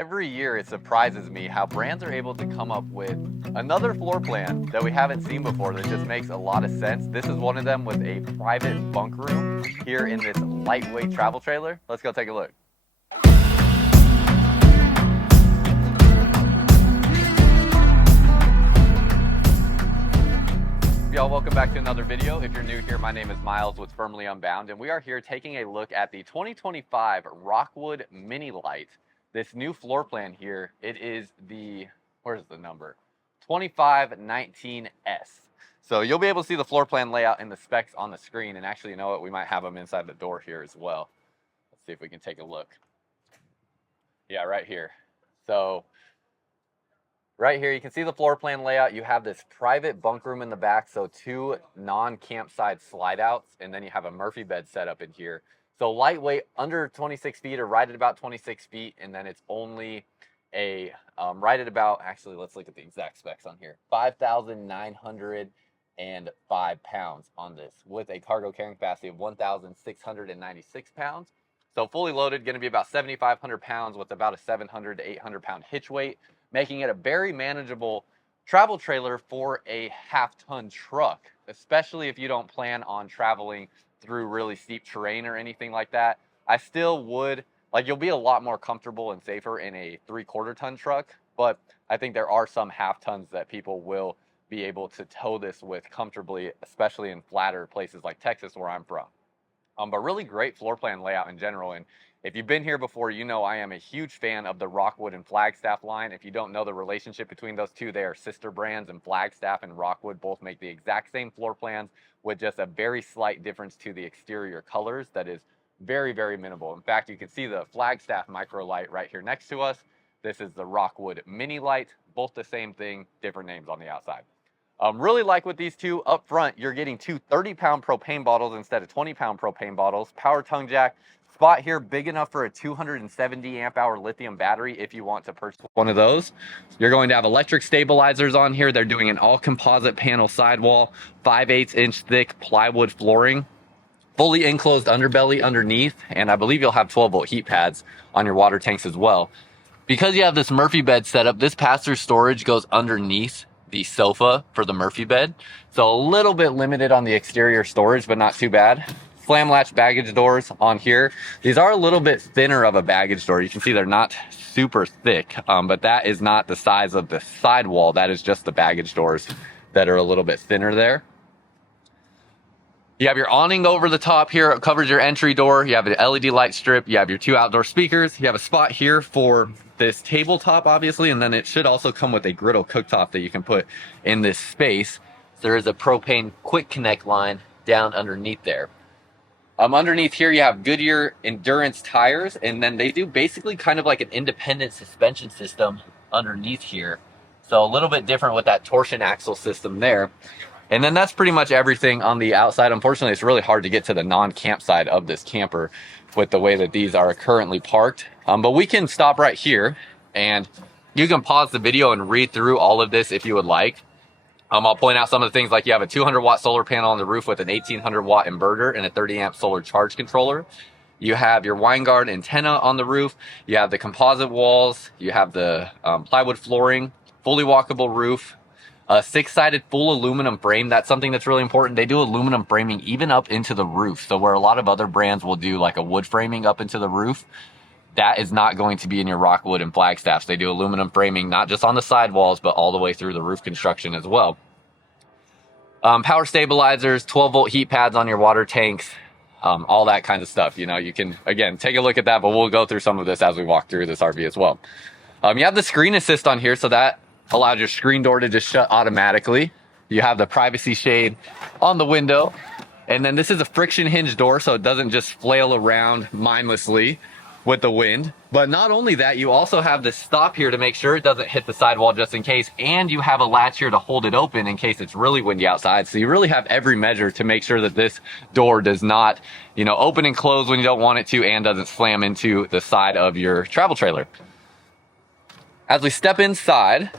every year it surprises me how brands are able to come up with another floor plan that we haven't seen before that just makes a lot of sense. This is one of them with a private bunk room here in this lightweight travel trailer. Let's go take a look. Y'all, welcome back to another video. If you're new here, my name is Myles with Firmly Unbound, and we are here taking a look at the 2025 Rockwood Mini Lite. This new floor plan here, it is the, where's the number? 2519S. So you'll be able to see the floor plan layout and the specs on the screen, and actually, you know what, we might have them inside the door here as well. Let's see if we can take a look. Yeah, right here. So right here, you can see the floor plan layout. You have this private bunk room in the back, so two non-campsite slide outs, and then you have a Murphy bed set up in here. So lightweight, under 26 feet or right at about 26 feet, and then it's only a, right at about, actually, let's look at the exact specs on here, 5,905 pounds on this with a cargo carrying capacity of 1,696 pounds. So fully loaded, going to be about 7,500 pounds with about a 700 to 800 pound hitch weight, making it a very manageable travel trailer for a half-ton truck, especially if you don't plan on traveling through really steep terrain or anything like that. I still would, like, you'll be a lot more comfortable and safer in a 3/4 ton truck, but I think there are some half tons that people will be able to tow this with comfortably, especially in flatter places like Texas where I'm from. But really great floor plan layout in general. And if you've been here before, you know I am a huge fan of the Rockwood and Flagstaff line. If you don't know the relationship between those two, they are sister brands, and Flagstaff and Rockwood both make the exact same floor plans with just a very slight difference to the exterior colors that is very, very minimal. In fact, you can see the Flagstaff Micro Lite right here next to us. This is the Rockwood Mini Lite, both the same thing, different names on the outside. Really like with these two up front, you're getting two 30-pound propane bottles instead of 20-pound propane bottles, power tongue jack, spot here big enough for a 270 amp hour lithium battery if you want to purchase one of those. You're going to have electric stabilizers on here. They're doing an all composite panel sidewall, 5/8 inch thick plywood flooring, fully enclosed underbelly underneath, and I believe you'll have 12-volt heat pads on your water tanks as well. Because you have this Murphy bed set up, this pass-through storage goes underneath the sofa for the Murphy bed. So a little bit limited on the exterior storage, but not too bad. Slam latch baggage doors on here. These are a little bit thinner of a baggage door. You can see they're not super thick, but that is not the size of the sidewall. That is just the baggage doors that are a little bit thinner there. You have your awning over the top here. It covers your entry door. You have an LED light strip. You have your two outdoor speakers. You have a spot here for this tabletop, obviously, and then it should also come with a griddle cooktop that you can put in this space. There is a propane quick connect line down underneath there. Underneath here, you have Goodyear Endurance tires, and then they do basically kind of like an independent suspension system underneath here. So a little bit different with that torsion axle system there. And then that's pretty much everything on the outside. Unfortunately, it's really hard to get to the non-camp side of this camper with the way that these are currently parked. But we can stop right here, and you can pause the video and read through all of this if you would like. I'll point out some of the things, like you have a 200-watt solar panel on the roof with an 1800-watt inverter and a 30-amp solar charge controller. You have your Winegard antenna on the roof. You have the composite walls. You have the plywood flooring, fully walkable roof, a 6-sided full aluminum frame. That's something that's really important. They do aluminum framing even up into the roof. So where a lot of other brands will do like a wood framing up into the roof, that is not going to be in your Rockwood and Flagstaffs. They do aluminum framing, not just on the sidewalls, but all the way through the roof construction as well. Power stabilizers, 12-volt heat pads on your water tanks, all that kind of stuff. You know, you can, again, take a look at that, but we'll go through some of this as we walk through this RV as well. You have the screen assist on here, so that allows your screen door to just shut automatically. You have the privacy shade on the window. And then this is a friction hinge door, so it doesn't just flail around mindlessly with the wind. But not only that, you also have this stop here to make sure it doesn't hit the sidewall just in case, and you have a latch here to hold it open in case it's really windy outside. So you really have every measure to make sure that this door does not, you know, open and close when you don't want it to, and doesn't slam into the side of your travel trailer. As we step inside,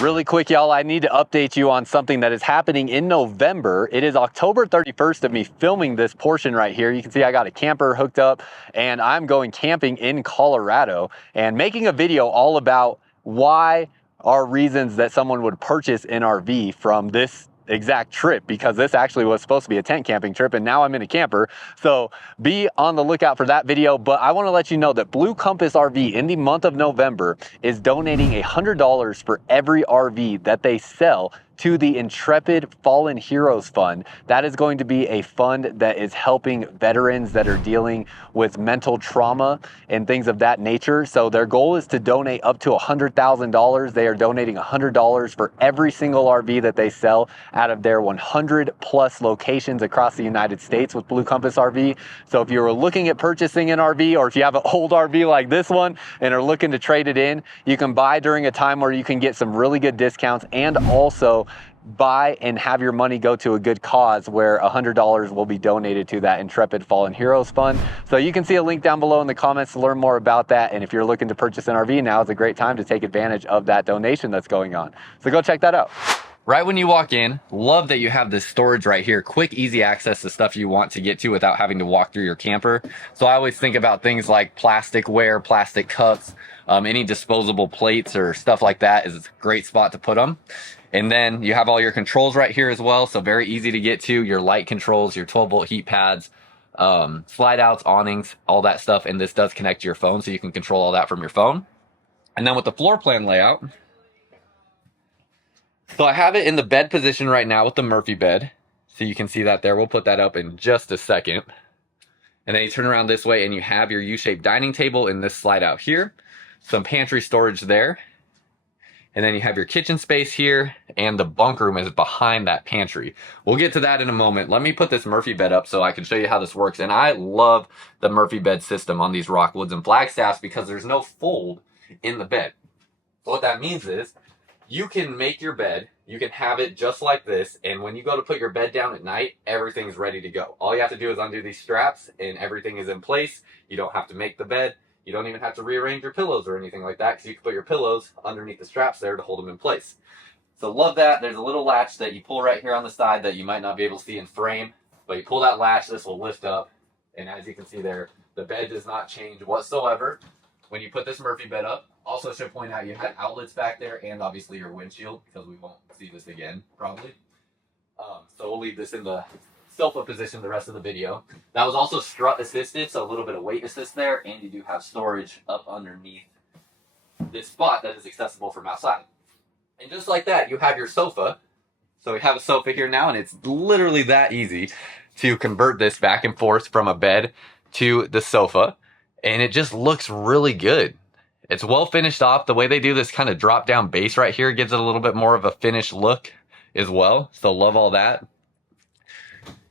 Really quick, y'all, I need to update you on something that is happening in November. It is October 31st of me filming this portion right here. You can see I got a camper hooked up and I'm going camping in Colorado and making a video all about why are reasons that someone would purchase an RV from this exact trip, because this actually was supposed to be a tent camping trip and now I'm in a camper. So be on the lookout for that video. But I want to let you know that Blue Compass RV in the month of November is donating $100 for every RV that they sell to the Intrepid Fallen Heroes Fund. That is going to be a fund that is helping veterans that are dealing with mental trauma and things of that nature. So their goal is to donate up to $100,000. They are donating $100 for every single RV that they sell out of their 100 plus locations across the United States with Blue Compass RV. So if you're looking at purchasing an RV, or if you have an old RV like this one and are looking to trade it in, you can buy during a time where you can get some really good discounts, and also buy and have your money go to a good cause where $100 will be donated to that Intrepid Fallen Heroes Fund. So you can see a link down below in the comments to learn more about that. And if you're looking to purchase an RV, now is a great time to take advantage of that donation that's going on. So go check that out. Right when you walk in, love that you have this storage right here. Quick, easy access to stuff you want to get to without having to walk through your camper. So I always think about things like plasticware, plastic cups, any disposable plates or stuff like that is a great spot to put them. And then you have all your controls right here as well. So very easy to get to, your light controls, your 12-volt heat pads, slide outs, awnings, all that stuff. And this does connect to your phone, so you can control all that from your phone. And then with the floor plan layout, so I have it in the bed position right now with the Murphy bed. So you can see that there. We'll put that up in just a second. And then you turn around this way and you have your U-shaped dining table in this slide out here. Some pantry storage there. And then you have your kitchen space here, and the bunk room is behind that pantry. We'll get to that in a moment. Let me put this Murphy bed up so I can show you how this works. And I love the Murphy bed system on these Rockwoods and Flagstaffs because there's no fold in the bed. So what that means is you can make your bed, you can have it just like this, and when you go to put your bed down at night, everything's ready to go. All you have to do is undo these straps and everything is in place. You don't have to make the bed. You don't even have to rearrange your pillows or anything like that, because you can put your pillows underneath the straps there to hold them in place. So love that. There's a little latch that you pull right here on the side that you might not be able to see in frame, but you pull that latch, this will lift up, and as you can see there, the bed does not change whatsoever when you put this Murphy bed up. Also should point out you had outlets back there and obviously your windshield, because we won't see this again probably. So we'll leave this in the sofa position the rest of the video. That was also strut assisted, so a little bit of weight assist there, and you do have storage up underneath this spot that is accessible from outside. And just like that, you have your sofa. So we have a sofa here now, and it's literally that easy to convert this back and forth from a bed to the sofa, and it just looks really good. It's well finished off. The way they do this kind of drop down base right here gives it a little bit more of a finished look as well. So love all that.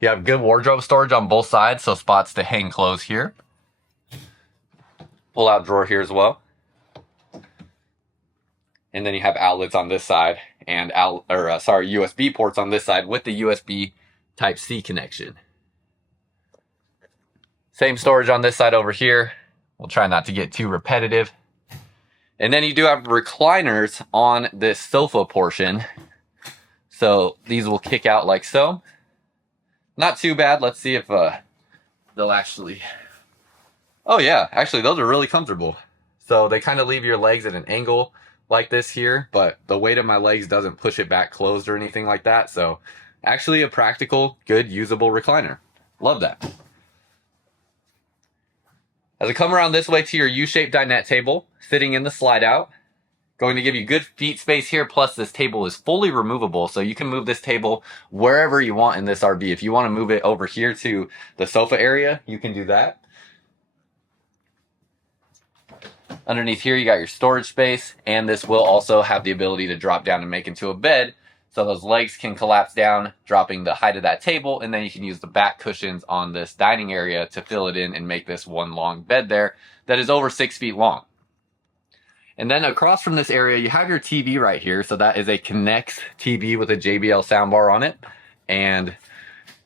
You have good wardrobe storage on both sides, so spots to hang clothes here. Pull out drawer here as well. And then you have outlets on this side and USB ports on this side with the USB Type-C connection. Same storage on this side over here. We'll try not to get too repetitive. And then you do have recliners on this sofa portion. So these will kick out like so. Not too bad. Let's see if they'll actually... Oh yeah, actually those are really comfortable. So they kind of leave your legs at an angle like this here, but the weight of my legs doesn't push it back closed or anything like that. So actually a practical, good, usable recliner. Love that. As I come around this way to your U-shaped dinette table, sitting in the slide out, going to give you good feet space here, plus this table is fully removable, so you can move this table wherever you want in this RV. If you want to move it over here to the sofa area, you can do that. Underneath here, you got your storage space, and this will also have the ability to drop down and make into a bed, so those legs can collapse down, dropping the height of that table, and then you can use the back cushions on this dining area to fill it in and make this one long bed there that is over 6 feet long. And then across from this area, you have your TV right here. So that is a Connect TV with a JBL soundbar on it. And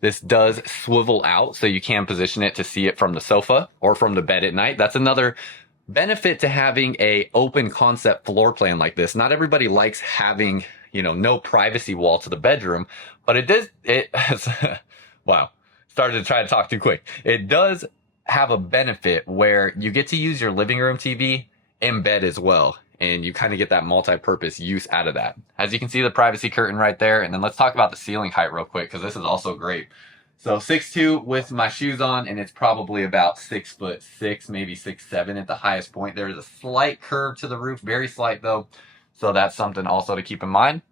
this does swivel out, so you can position it to see it from the sofa or from the bed at night. That's another benefit to having a open concept floor plan like this. Not everybody likes having, no privacy wall to the bedroom, but wow, started to try to talk too quick. It does have a benefit where you get to use your living room TV in bed as well. And you kind of get that multi-purpose use out of that. As you can see, the privacy curtain right there. And then let's talk about the ceiling height real quick, because this is also great. So 6'2" with my shoes on, and it's probably about 6'6", maybe 6'7" at the highest point. There is a slight curve to the roof, very slight though. So that's something also to keep in mind.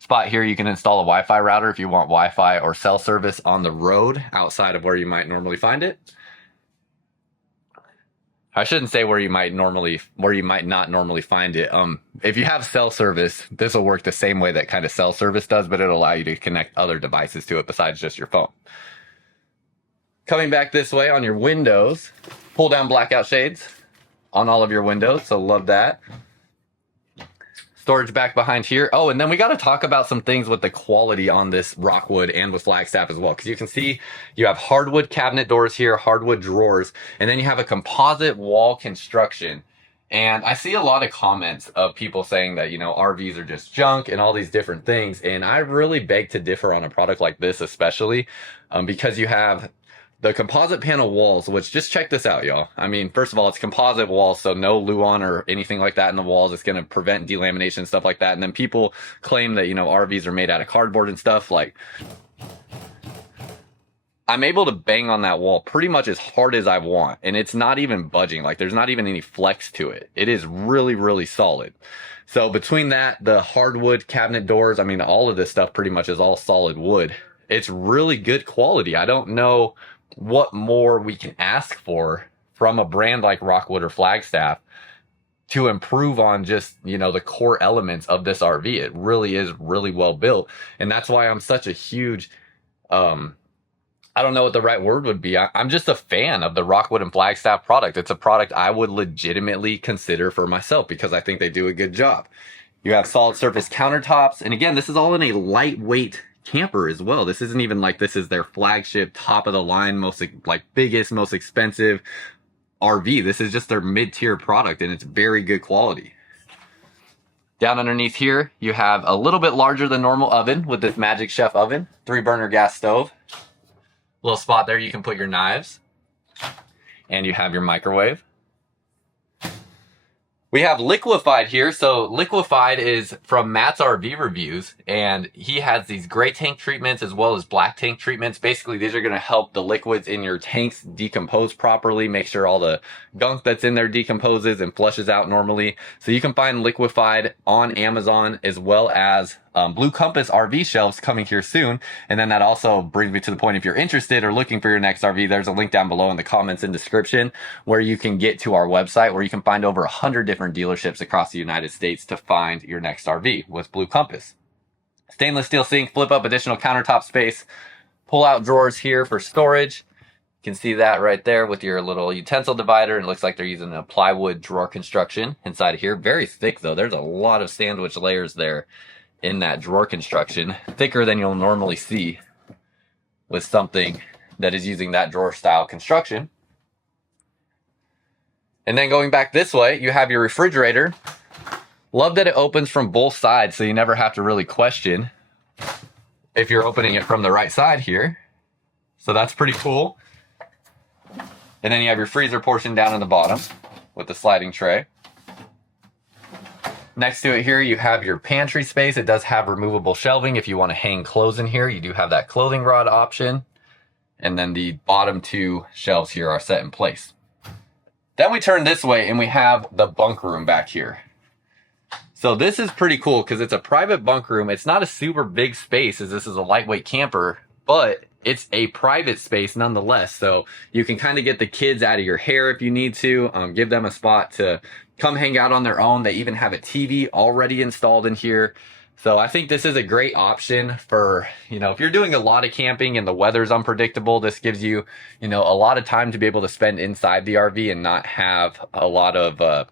Spot here, you can install a Wi-Fi router if you want Wi-Fi or cell service on the road outside of where you might normally find it. I shouldn't say where you might not normally find it. If you have cell service, this will work the same way that kind of cell service does, but it'll allow you to connect other devices to it besides just your phone. Coming back this way on your windows, pull down blackout shades on all of your windows, so love that. Storage back behind here. Oh, and then we got to talk about some things with the quality on this Rockwood and with Flagstaff as well. Because you can see you have hardwood cabinet doors here, hardwood drawers, and then you have a composite wall construction. And I see a lot of comments of people saying that, RVs are just junk and all these different things. And I really beg to differ on a product like this, especially because you have the composite panel walls, which just check this out, y'all. I mean, first of all, it's composite walls, so no Luan or anything like that in the walls. It's going to prevent delamination and stuff like that. And then people claim that, RVs are made out of cardboard and stuff. Like, I'm able to bang on that wall pretty much as hard as I want, and it's not even budging. Like, there's not even any flex to it. It is really, really solid. So between that, the hardwood cabinet doors, I mean, all of this stuff pretty much is all solid wood. It's really good quality. I don't know what more we can ask for from a brand like Rockwood or Flagstaff to improve on just, the core elements of this RV. It really is really well built. And that's why I'm such a huge, I don't know what the right word would be. I'm just a fan of the Rockwood and Flagstaff product. It's a product I would legitimately consider for myself because I think they do a good job. You have solid surface countertops. And again, this is all in a lightweight camper as well. This isn't even like this is their flagship, top of the line, biggest, most expensive RV. This is just their mid-tier product, and it's very good quality. Down underneath here, you have a little bit larger than normal oven with this Magic Chef oven, 3-burner gas stove. Little spot there you can put your knives, and you have your microwave. We have Liquefied here. So Liquefied is from Matt's RV Reviews, and he has these gray tank treatments as well as black tank treatments. Basically, these are going to help the liquids in your tanks decompose properly, make sure all the gunk that's in there decomposes and flushes out normally. So you can find Liquefied on Amazon as well as Blue Compass RV shelves coming here soon. And then that also brings me to the point, if you're interested or looking for your next RV, there's a link down below in the comments and description where you can get to our website where you can find over 100 different dealerships across the United States to find your next RV with Blue Compass. Stainless steel sink, flip up additional countertop space, pull out drawers here for storage. You can see that right there with your little utensil divider. It looks like they're using a plywood drawer construction inside of here. Very thick though. There's a lot of sandwich layers there in that drawer construction, thicker than you'll normally see with something that is using that drawer style construction. And then going back this way, you have your refrigerator. Love that it opens from both sides, so you never have to really question if you're opening it from the right side here. So that's pretty cool. And then you have your freezer portion down in the bottom with the sliding tray. Next to it here, you have your pantry space. It does have removable shelving. If you want to hang clothes in here, you do have that clothing rod option. And then the bottom two shelves here are set in place. Then we turn this way and we have the bunk room back here. So this is pretty cool because it's a private bunk room. It's not a super big space as this is a lightweight camper, but it's a private space nonetheless. So you can kind of get the kids out of your hair if you need to, give them a spot to come hang out on their own. They even have a TV already installed in here. So I think this is a great option for, if you're doing a lot of camping and the weather's unpredictable, this gives you, a lot of time to be able to spend inside the RV and not have a lot of,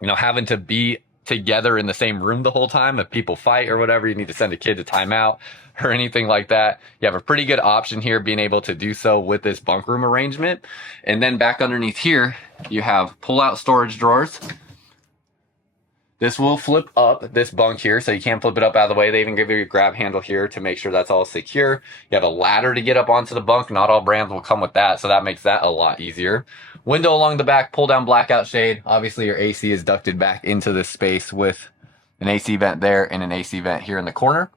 having to be together in the same room the whole time. If people fight or whatever, you need to send a kid to timeout or anything like that, you have a pretty good option here being able to do so with this bunk room arrangement. And then back underneath here, you have pull-out storage drawers. This will flip up, this bunk here, so you can't flip it up out of the way. They even give you a grab handle here to make sure that's all secure. You have a ladder to get up onto the bunk. Not all brands will come with that, so that makes that a lot easier. Window along the back, pull down blackout shade. Obviously your AC is ducted back into this space with an AC vent there and an AC vent here in the corner.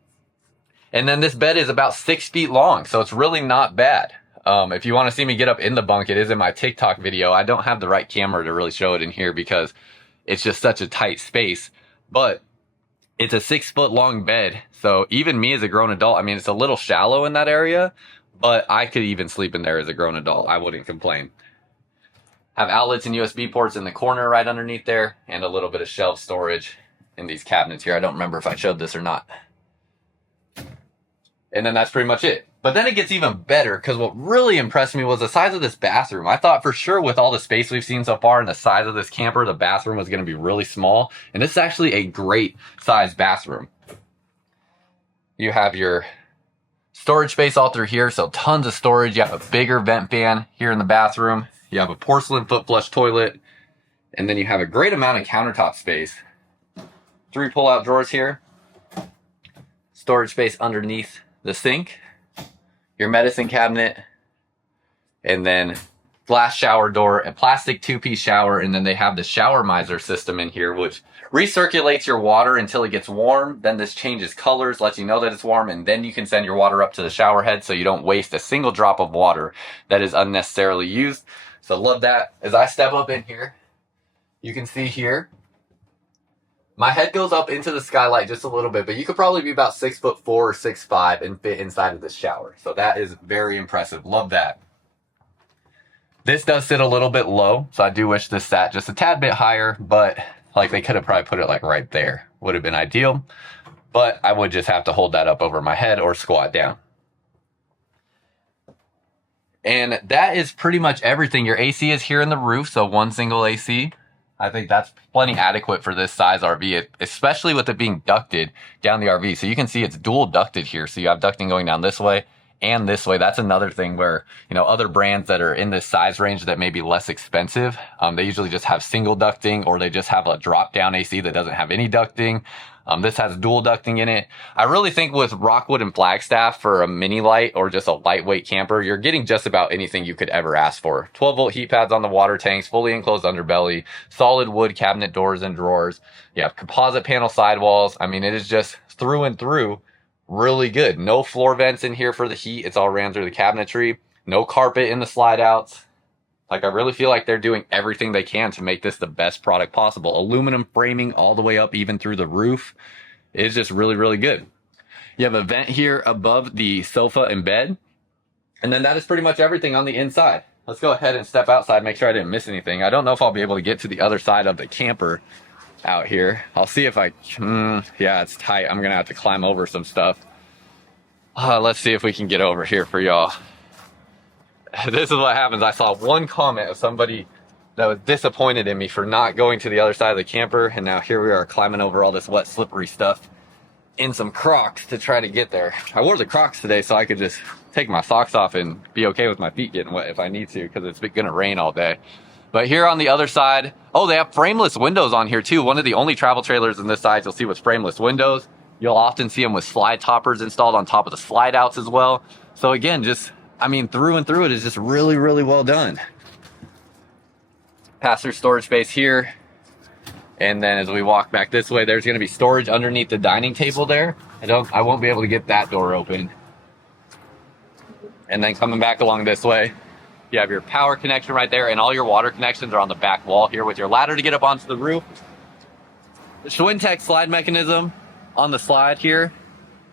And then this bed is about 6 feet long, so it's really not bad. If you want to see me get up in the bunk, it is in my TikTok video. I don't have the right camera to really show it in here because it's just such a tight space, but it's a 6 foot long bed. So even me as a grown adult, I mean, it's a little shallow in that area, but I could even sleep in there as a grown adult. I wouldn't complain. Have outlets and USB ports in the corner right underneath there, and a little bit of shelf storage in these cabinets here. I don't remember if I showed this or not. And then that's pretty much it. But then it gets even better, because what really impressed me was the size of this bathroom. I thought for sure with all the space we've seen so far and the size of this camper, the bathroom was going to be really small. And this is actually a great size bathroom. You have your storage space all through here, so tons of storage. You have a bigger vent fan here in the bathroom. You have a porcelain foot flush toilet. And then you have a great amount of countertop space. 3 pull-out drawers here. Storage space underneath the sink. Your medicine cabinet, and then glass shower door, a plastic 2-piece shower, and then they have the shower miser system in here, which recirculates your water until it gets warm. Then this changes colors, lets you know that it's warm, and then you can send your water up to the shower head so you don't waste a single drop of water that is unnecessarily used. So love that. As I step up in here, you can see here, my head goes up into the skylight just a little bit, but you could probably be about 6'4" or 6'5" and fit inside of this shower. So that is very impressive. Love that. This does sit a little bit low, so I do wish this sat just a tad bit higher, but like they could have probably put it like right there. Would have been ideal, but I would just have to hold that up over my head or squat down. And that is pretty much everything. Your AC is here in the roof, so one single AC. I think that's plenty adequate for this size RV, especially with it being ducted down the RV. So you can see it's dual ducted here. So you have ducting going down this way and this way. That's another thing where, you know, other brands that are in this size range that may be less expensive, they usually just have single ducting, or they just have a drop down AC that doesn't have any ducting. This has dual ducting in it. I really think with Rockwood and Flagstaff for a mini light or just a lightweight camper, you're getting just about anything you could ever ask for. 12-volt heat pads on the water tanks, fully enclosed underbelly, solid wood cabinet doors and drawers. You have composite panel sidewalls. I mean, it is just through and through really good. No floor vents in here for the heat. It's all ran through the cabinetry. No carpet in the slide outs. Like, I really feel like they're doing everything they can to make this the best product possible. Aluminum framing all the way up, even through the roof. It's just really, really good. You have a vent here above the sofa and bed. And then that is pretty much everything on the inside. Let's go ahead and step outside, make sure I didn't miss anything. I don't know if I'll be able to get to the other side of the camper out here. I'll see if I, yeah, it's tight. I'm gonna have to climb over some stuff. Let's see if we can get over here for y'all. This is what happens. I saw one comment of somebody that was disappointed in me for not going to the other side of the camper, and now here we are climbing over all this wet, slippery stuff in some Crocs to try to get there. I wore the Crocs today so I could just take my socks off and be okay with my feet getting wet if I need to, because it's gonna rain all day. But here on the other side, oh, they have frameless windows on here too. One of the only travel trailers in this size you'll see with frameless windows. You'll often see them with slide toppers installed on top of the slide outs as well. So again, just, I mean, through and through it is just really, really well done. Pass through storage space here. And then as we walk back this way, there's gonna be storage underneath the dining table there. I won't be able to get that door open. And then coming back along this way, you have your power connection right there, and all your water connections are on the back wall here with your ladder to get up onto the roof. The Schwintek slide mechanism on the slide here.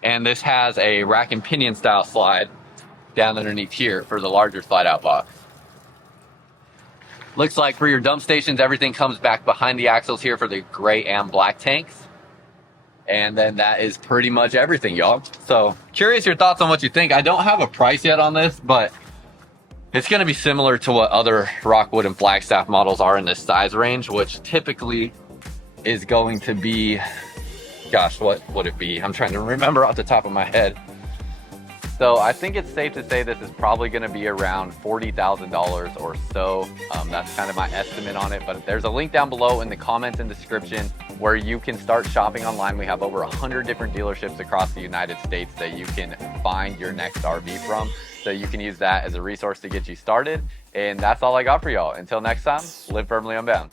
And this has a rack and pinion style slide down underneath here for the larger slide out box. Looks like for your dump stations, everything comes back behind the axles here for the gray and black tanks. And then that is pretty much everything, y'all. So curious your thoughts on what you think. I don't have a price yet on this, but it's going to be similar to what other Rockwood and Flagstaff models are in this size range, which typically is going to be, gosh, what would it be? I'm trying to remember off the top of my head. So I think it's safe to say this is probably going to be around $40,000 or so. That's kind of my estimate on it, but there's a link down below in the comments and description where you can start shopping online. We have over 100 different dealerships across the United States that you can find your next RV from. So you can use that as a resource to get you started. And that's all I got for y'all. Until next time, live firmly unbound.